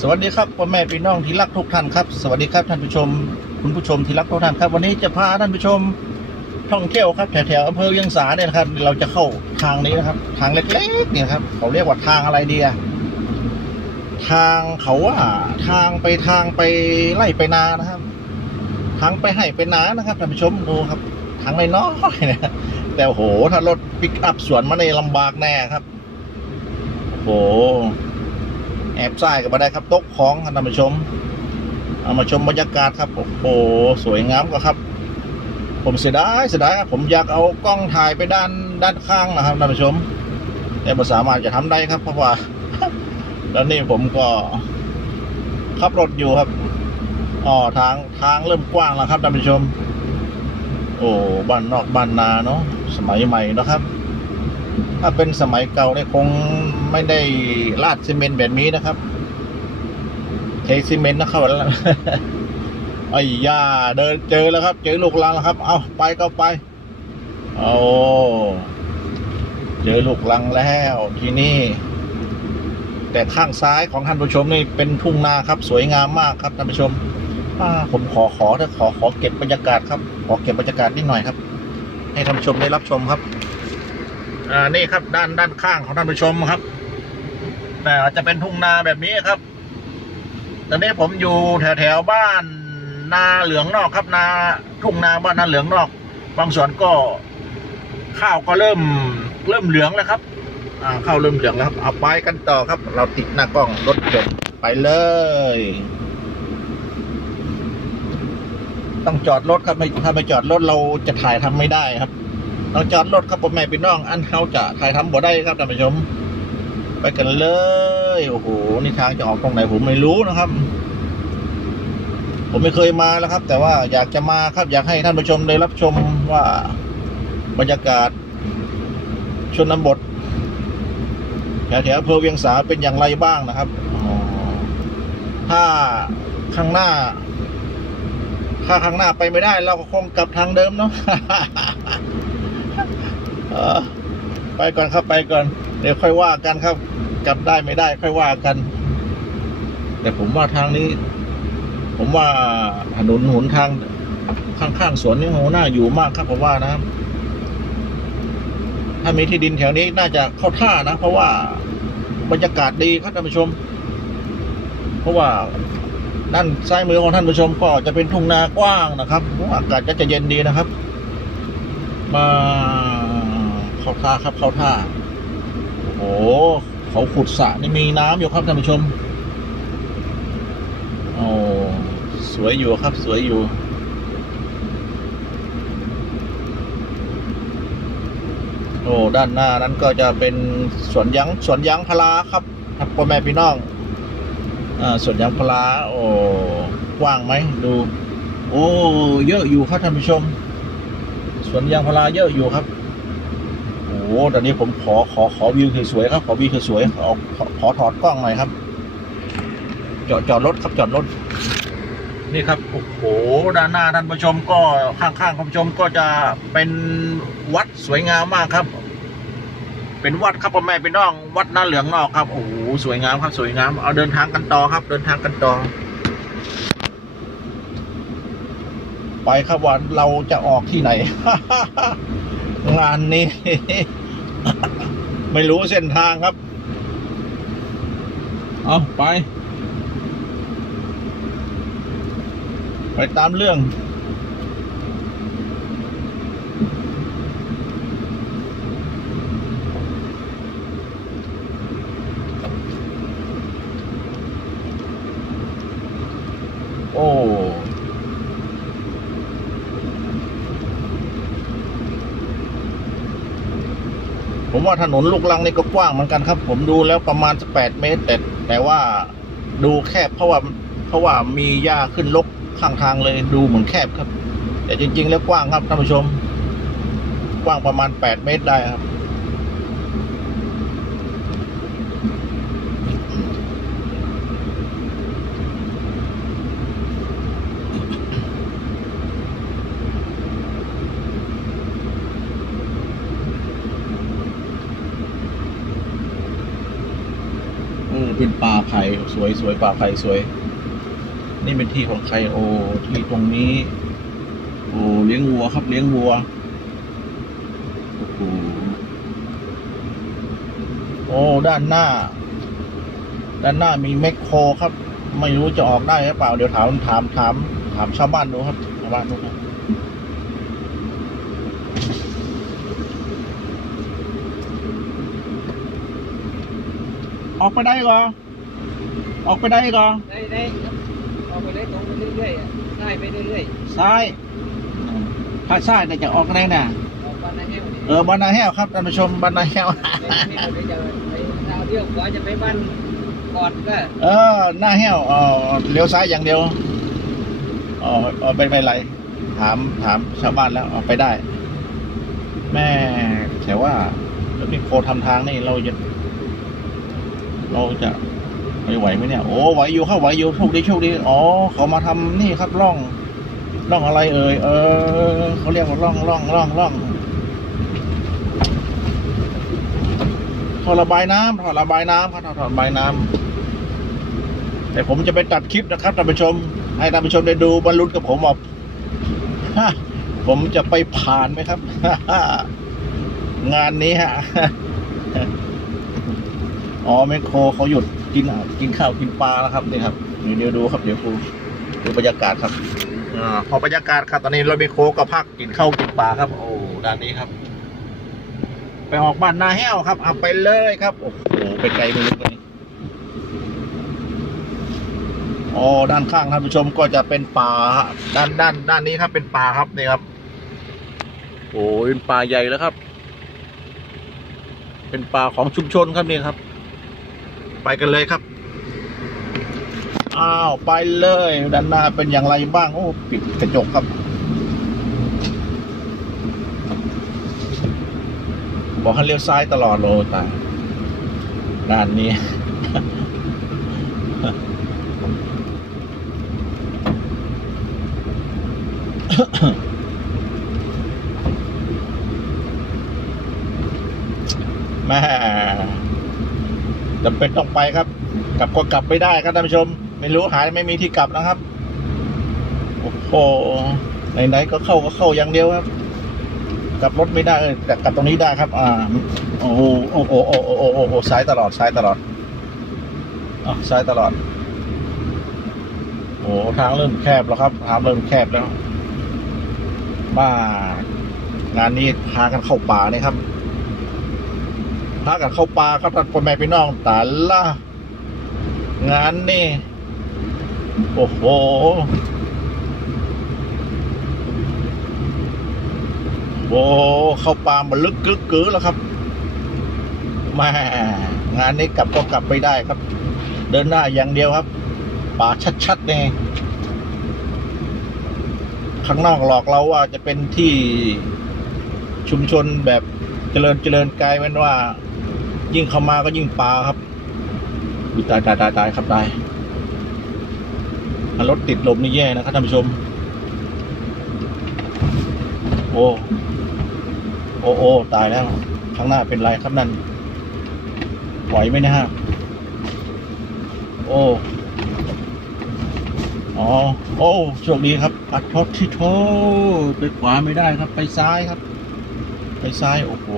สวัสดีครับพ่อแม่พี่น้องที่รักทุกท่านครับ สวัสดีครับท่านผู้ชม คุณผู้ชมที่รักทุกท่านครับ วันนี้จะพาท่านผู้ชมท่องเที่ยวครับแถวๆอำเภอเวียงสาเนี่ยนะครับ เราจะเข้าทางนี้นะครับ ทางเล็กๆเนี่ยครับ เขาเรียกว่าทางอะไรเดีอะทางเขาว่าทางไปทางไปไล่ไปนานะครับ ทางไปให้ไปนานะครับท่านผู้ชมดูครับทางน้อยๆนะแต่โหถ้ารถปิกอัพสวนมาในลำบากแน่ครับโห แอบซ้ายกันมาได้ครับโต๊ะของท่านผู้ชม เอามาชมบรรยากาศครับโอ้โหสวยงามก็ครับ ผมเสียดายเสียดายครับผมอยากเอากล้องถ่ายไปด้านด้านข้างนะครับท่านผู้ชม แต่ไม่สามารถจะทำได้ครับ เพราะว่าแล้วนี่ผมก็ขับรถอยู่ครับอ๋อทางทางเริ่มกว้างแล้วครับท่านผู้ชม โอ้บ้านนอกบ้านนาเนาะสมัยใหม่เนะครับ ถ้าเป็นสมัยเก่าเนี่ยคงไม่ได้ลาดซีเมนต์แบบนี้นะครับ เทซีเมนต์นะครับแล้วไอ้ย่าเดินเจอแล้วครับ เจอลูกลังแล้วครับ เอาไปก็ไปโอ้เจอลูกลังแล้วที่นี้แต่ข้างซ้ายของท่านผู้ชมนี่เป็นทุ่งนาครับ สวยงามมากครับท่านผู้ชมผมขอขอถ้าขอขอเก็บบรรยากาศครับ ขอเก็บบรรยากาศนิดหน่อยครับ ให้ท่านผู้ชมได้รับชมครับ อ่านี่ครับด้านด้านข้างของท่านผู้ชมครับแต่อาจจะเป็นทุ่งนาแบบนี้ครับ ตอนนี้ผมอยู่แถวแถวบ้านนาเหลืองนอกครับนาทุ่งนาบ้านนาเหลืองนอก บางส่วนก็ข้าวก็เริ่มเริ่มเหลืองแล้วครับ อ่าข้าวเริ่มเหลืองแล้วครับเอาไปกันต่อครับ เราติดหน้ากล้องรถจบไปเลย ต้องจอดรถครับไม่ถ้าไม่จอดรถเราจะถ่ายทำไม่ได้ครับ เราจอดรถครับผมแม่พี่น้อง อันเขาจะถ่ายทำบ่ได้ครับท่านผู้ชม ไปกันเลย โอ้โหนี่ทางจะออกตรงไหนผมไม่รู้นะครับ ผมไม่เคยมาแล้วครับ แต่ว่าอยากจะมาครับ อยากให้ท่านผู้ชมได้รับชมว่าบรรยากาศชนบทแถวแถวอำเภอเวียงสาเป็นอย่างไรบ้างนะครับถ้าข้างหน้า ถ้าข้างหน้าไปไม่ได้ เราก็คงกลับทางเดิมเนาะ ไปก่อนครับไปก่อน เดี๋ยวค่อยว่ากันครับ กลับได้ไม่ได้ค่อยว่ากัน แต่ผมว่าทางนี้ ผมว่าถนนหนทางข้างๆสวนนี่โหน่าอยู่มากครับผมว่านะ ถ้ามีที่ดินแถวนี้น่าจะเข้าท่านะ เพราะว่าบรรยากาศดีครับท่านผู้ชม เพราะว่าด้านซ้ายมือของท่านผู้ชมก็จะเป็นทุ่งนากว้างนะครับอากาศก็จะเย็นดีนะครับ มา เข้าท่าครับเข้าท่า โอ้โหเขาขุดสระนี่มีน้ำอยู่ครับท่านผู้ชมโอ้สวยอยู่ครับสวยอยู่โอ้ด้านหน้านั้นก็จะเป็นสวนยางสวนยางพาราครับครับพ่อแม่พี่น้องอ่าสวนยางพาราโอ้กว้างไหมดู โอ้เยอะอยู่ครับท่านผู้ชม สวนยางพาราเยอะอยู่ครับ ตอนนี้ผมขอขอขอวิวสวยๆครับ ขอวิวสวยๆขอขอขอถอดกล้องหน่อยครับ จอดจอดรถครับจอดรถ นี่ครับโอ้โหด้านหน้าท่านผู้ชมก็ข้างๆคุณผู้ชมก็จะเป็นวัดสวยงามมากครับ เป็นวัดครับพ่อแม่พี่น้อง วัดหน้าเหลืองนอกครับโอ้โหสวยงามครับ สวยงามเอาเดินทางกันต่อครับ เดินทางกันต่อไปครับวันเราจะออกที่ไหน งานนี้ ไม่รู้เส้นทางครับ เอาไป ไปตามเรื่อง โอ้ ผมว่าถนนลูกลังนี่ก็กว้างเหมือนกันครับ ผมดูแล้วประมาณแปดเมตร แต่แต่ว่าดูแคบเพราะว่าเพราะว่ามีหญ้าขึ้นลกข้างทางเลยดูเหมือนแคบครับ แต่จริง ๆ แล้วกว้างครับท่านผู้ชม กว้างประมาณแปดเมตรได้ครับ เออเป็นป่า ไผ่ สวยสวยป่าไผ่สวย นี่เป็นที่ของใครโอที่ตรงนี้ โอ้เลี้ยงวัวครับ เลี้ยงวัวโอ้โหโอ้ด้านหน้า ด้านหน้ามีแมคโครครับ ไม่รู้จะออกได้หรือเปล่าเดี๋ยวถามถามถามถามชาวบ้านดูครับชาวบ้านดูครับออกไปได้ก่อ ออกไปได้ก่อได้ได้ออกไปเลยตรงไปเรื่อยๆอะได้ไปเรื่อยซ้ายถ้าซ้ายแต่จะออกได้น่ะๆออกบ้านนาแห้วนี่เออบ้านนาแห้วครับท่านผู้ชมบ้านนาแห้ว ไปนาแห้วเดี๋ยวจะไปดาวเที่ยวขวาจะไปบ้านกอดก็เออหน้าแห้วเออเลี้ยวซ้ายอย่างเดียวเออเออเป็นไปไร ถามถามชาวบ้านแล้วออกไปได้ แม่แต่ว่าแล้วนี่โคทำทางนี่เราจะ เราจะ ไม่ไหวไหมเนี่ย โอ้ไหวอยู่เข้าไหวอยู่โชคดีโชคดีอ๋อเขามาทำนี่ครับร่องร่องอะไรเอ่ยเออเขาเรียกว่าร่องร่องร่องร่องท่อระบายน้ำท่อระบายน้ำครับท่อระบายน้ำแต่ผมจะไปตัดคลิปนะครับท่านผู้ชม ให้ท่านผู้ชมได้ดูบรรลุกับผมว่าผมจะไปผ่านไหมครับ งานนี้ฮะอ๋อแมคโครเขาหยุด กินอะกินข้าวกินปลาแล้วครับนี่ครับเดี๋ยวดูครับเดี๋ยวครูดูบรรยากาศครับอ่าพอบรรยากาศครับตอนนี้เรถแมคโครก็พักกินข้าวกินปลาครับโอ้ด้านนี้ครับ ไปออกบ้านนาแห้วครับเอาไปเลยครับโอ้โหไปไกลไม่รู้เลยอ๋อด้านข้างท่านผู้ชมก็จะเป็นป่าด้านด้านด้านนี้ครับเป็นป่าครับนี่ครับ โอ้ยเป็นป่าใหญ่แล้วครับ เป็นป่าของชุมชนครับนี่ครับ ไปกันเลยครับ อ้าวไปเลย ด้านหน้าเป็นอย่างไรบ้าง โอ้ ปิดกระจกครับ บอกให้เลี้ยวซ้ายตลอดเลตายด้านนี้แม่ จำเป็นต้องไปครับ กลับก็กลับไม่ได้ครับท่านผู้ชม ไม่รู้หายไม่มีที่กลับนะครับ โอ้โหไหนๆก็เข้าก็เข้าอย่างเดียวครับ กลับรถไม่ได้แต่กลับตรงนี้ได้ครับ อ่า โอ้โหโอ้โหโอ้โหโอ้โหโอ้ซ้ายตลอดซ้ายตลอดอะซ้ายตลอด โอ้ทางเริ่มแคบแล้วครับทางเริ่มแคบแล้วบ้างานนี้พากันเข้าป่านี่ครับ พากันเข้าป่าครับท่านพ่อแม่พี่น้องแต่ละงานนี่ โอ้โหโอ้เข้าป่ามาลึกกึกกือแล้วครับแม่งานนี้กลับก็กลับไม่ได้ครับ เดินหน้าอย่างเดียวครับป่าชัดๆเนี่ยข้างนอกหลอกเราว่าจะเป็นที่ชุมชนแบบเจริญเจริญกลายเป็นว่า ยิ่งเข้ามาก็ยิ่งป่าครับอุตายตายตายตายครับตายรถติดลมนี่แย่นะครับท่านผู้ชม โอ้โอ้โอ้ตายแล้วข้างหน้าเป็นไรครับนั่นไหวไหมนะฮะโอ้อ๋อโอ้โชคดีครับอัดทดที่โทไปขวาไม่ได้ครับ ไปซ้ายครับ ไปซ้าย โอ้โห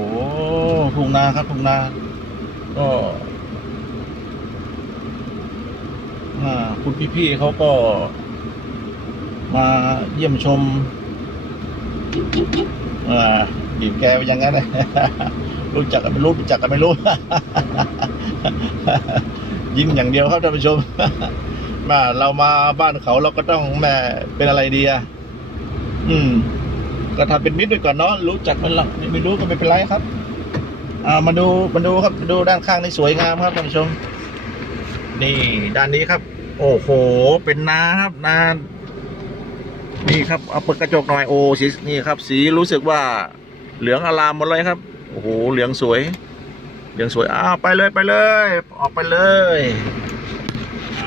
ทุ่งนาครับทุ่งนา ก็อ่าคุณพี่ๆเขาก็มาเยี่ยมชมอ่าบีบแกไปย่างนั้นเลยรู้จักกันไม่รู้รู้จักกันไม่รู้ ยิ้มอย่างเดียวครับท่านผู้ชมมาเรามาบ้านเขาเราก็ต้องแม่เป็นอะไรดีอะอืม ก็ทำเป็นมิตรไปก่อนเนาะรู้จักมันหรอกไม่รู้ก็ไม่เป็นไรครับ อ่ามาดูมาดูครับมาดูด้านข้างนี่สวยงามครับท่านผู้ชม นี่ด้านนี้ครับ โอ้โห เป็นนาครับนานี่ครับเอาเปิดกระจกหน่อยโอ้สีนี่ครับ สีรู้สึกว่าเหลืองอลามหมดเลยครับโอ้โหเหลืองสวย เหลืองสวยอ้าวไปเลยไปเลย ออกไปเลย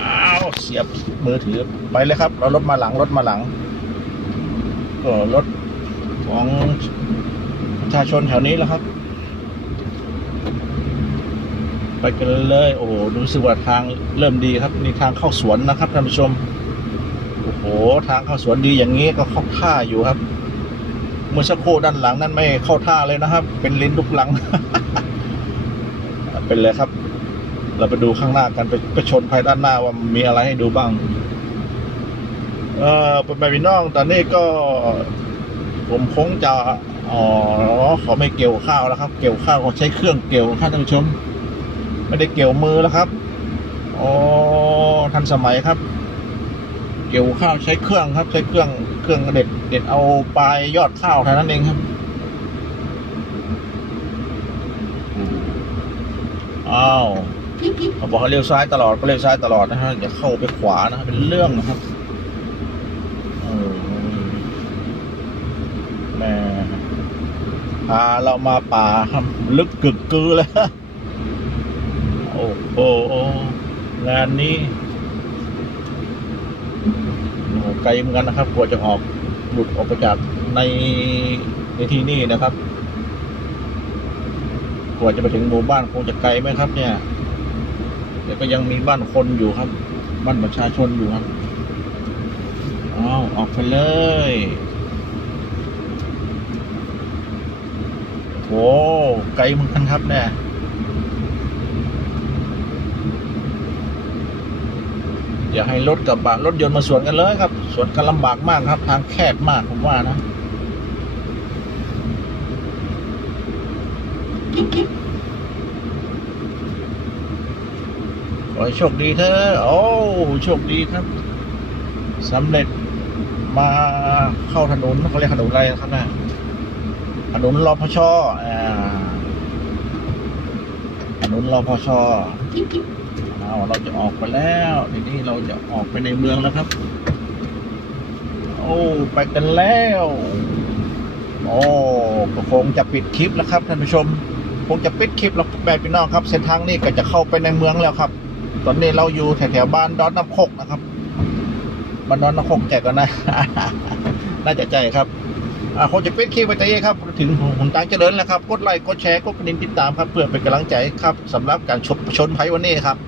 อ้าวเสียบมือถือไปเลยครับ เรารถมาหลังรถมาหลังก็รถของประชาชนแถวนี้แล้วครับ ไปกันเลยโอ้โหรู้สึกว่าทางเริ่มดีครับนี่ทางเข้าสวนนะครับท่านผู้ชมโอ้โหทางเข้าสวนดีอย่างนี้ก็เข้าท่าอยู่ครับ เมื่อสักครู่ด้านหลังนั้นไม่เข้าท่าเลยนะครับ เป็นลิ้นลุกหลัง เป็นเลยครับ เราไปดูข้างหน้ากันไปไปชนภายด้านหน้าว่ามีอะไรให้ดูบ้าง เออเป็นไปพี่น้องตอนนี้ก็ ผมคงจะอ๋อเขาไม่เกี่ยวข้าวแล้วครับ เกี่ยวข้าวเขาใช้เครื่องเกี่ยวครับท่านผู้ชม ไม่ได้เกี่ยวมือแล้วครับอ๋อทันสมัยครับ เกี่ยวข้าวใช้เครื่องครับ ใช้เครื่องเครื่องเด็ด เด็ดเอาปลายยอดข้าวเท่านั้นเองครับอ้าวเขาบอกให้เลี้ยวซ้ายตลอดก็เลี้ยวซ้ายตลอดนะฮะอย่าเข้าไปขวานะเป็นเรื่องนะครับแหม่พาเรามาป่าครับ ลึกกึกกือเลย โอ้โหงานนี้ไกลเหมือนกันนะครับกว่าจะออกหลุดออกไปจากในในที่นี่นะครับกว่าจะไปถึงหมู่บ้านคงจะไกลไหมครับ เนี่ยแต่ก็ยังมีบ้านคนอยู่ครับ บ้านประชาชนอยู่ครับอ้าวออกไปเลยโอ้ไกลเหมือนกันครับเนี่ย อย่าให้รถกับบะรถยนต์มาสวนกันเลยครับ สวนกันลำบากมากครับ ทางแคบมากผมว่านะขอให้โชคดีเถอะโอ้โชคดีครับสำเร็จมาเข้าถนนเขาเรียกถนนอะไรครับนะถนนรอพชอ่าถนนรอพชอ เอาเราจะออกไปแล้วทีนี้เราจะออกไปในเมืองแล้วครับ โอ้ไปกันแล้ว โอ้ก็คงจะปิดคลิปแล้วครับท่านผู้ชม คงจะปิดคลิปแล้วแบบพี่น้องครับ เส้นทางนี้ก็จะเข้าไปในเมืองแล้วครับ ตอนนี้เราอยู่แถวๆบ้านดอนน้ำคกนะครับบ้านดอนน้ำคกแจกกันนะน่าจะใจครับอ่าคงจะปิดคลิปไปแต่เองครับ ถึงหุ่นตางเจริญแล้วครับ กดไลค์ กดแชร์ กดกระดิ่งติดตามครับ เพื่อเป็นกำลังใจครับสำหรับการชมชนไพวันนี้ครับ